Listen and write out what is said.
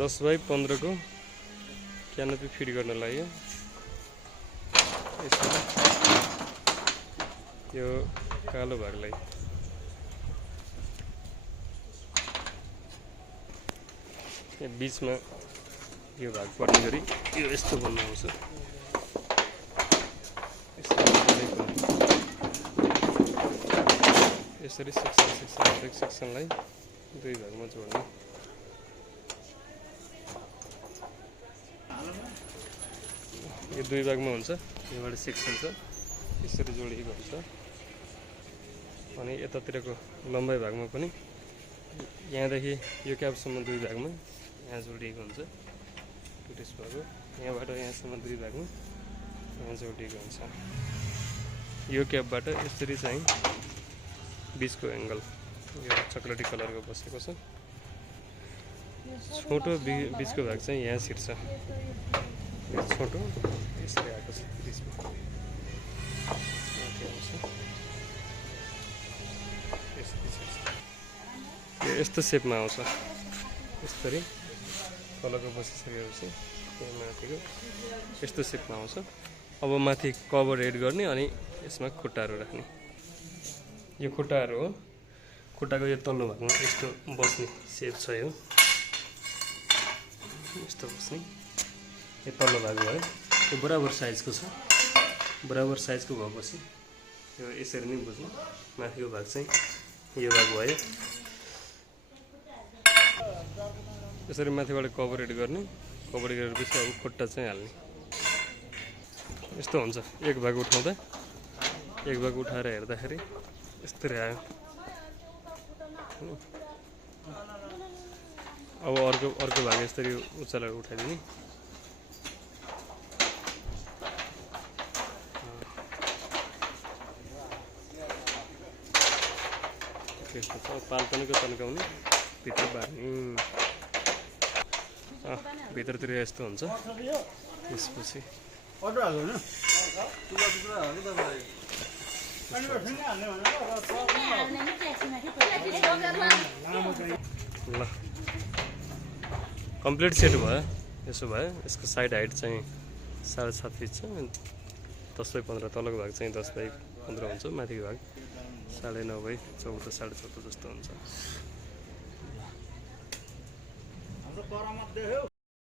10x15 को क्यानोपी fit गर्न लाग्यो। यो कालो भागलाई बीचमा यो भाग पर्ने गरी यो यस्तो बन्नु आउँछ। यसरी सेक्सनलाई दुई भागमा जोड्ने। यो दुई भागमा हुन्छ, यहाँबाट सेक्सन छ यसरी जोडिएको हुन्छ। अनि यतातिरको लम्बाइ भागमा पनि यहाँदेखि यो क्यापसम्म दुई भागमा यहाँ जोडिएको हुन्छ। टुटिस भएको यहाँबाट यहाँसम्म दुई भागमा यहाँ जोडिएको हुन्छ। यो क्यापबाट यसरी चाहिँ बीचको एङ्गल यो चक्लेटी कलरको बसेको छ। छोटो बीचको भाग चाहिँ यहाँ छिर्छ। यो छोटो यसरी आएको छ बीचमा। यो यस्तो सेपमा आउँछ। यसरी तलको बसिसकेपछि यहाँ माथिको यस्तो सेपमा आउँछ। अब माथि कभर एड गर्ने अनि यसमा खुट्टाहरू राख्ने। यो खुट्टाहरू हो। खुट्टाको यो तल्लो भागमा यस्तो बस्ने सेप छ। यो यस्तो बस्ने यो तल्लो भाग भयो। यो बराबर साइजको छ। बराबर साइजको भएपछि यो यसरी नै बुझ्नु। माथिको भाग चाहिँ यो भाग भयो। यसरी माथिबाट कभर एड गर्ने। कभर गरेपछि अब खुट्टा चाहिँ हाल्ने। यस्तो हुन्छ। एक भाग उठाउँदा एक भाग उठाएर हेर्दाखेरि यस्तरी आयो। अब अर्को भाग यसरी उचालेर उठाइदिने। पाल तन्काउने भित्र बार्ने। भित्रतिर यस्तो हुन्छ। त्यसपछि ल कम्प्लिट सेट भयो। यसो भयो। यसको साइड हाइट चाहिँ 7.5 फिट छ। 10x15 तलको भाग चाहिँ 10x15 हुन्छ। माथिको भाग 9.5x14 14.5 जस्तो हुन्छ।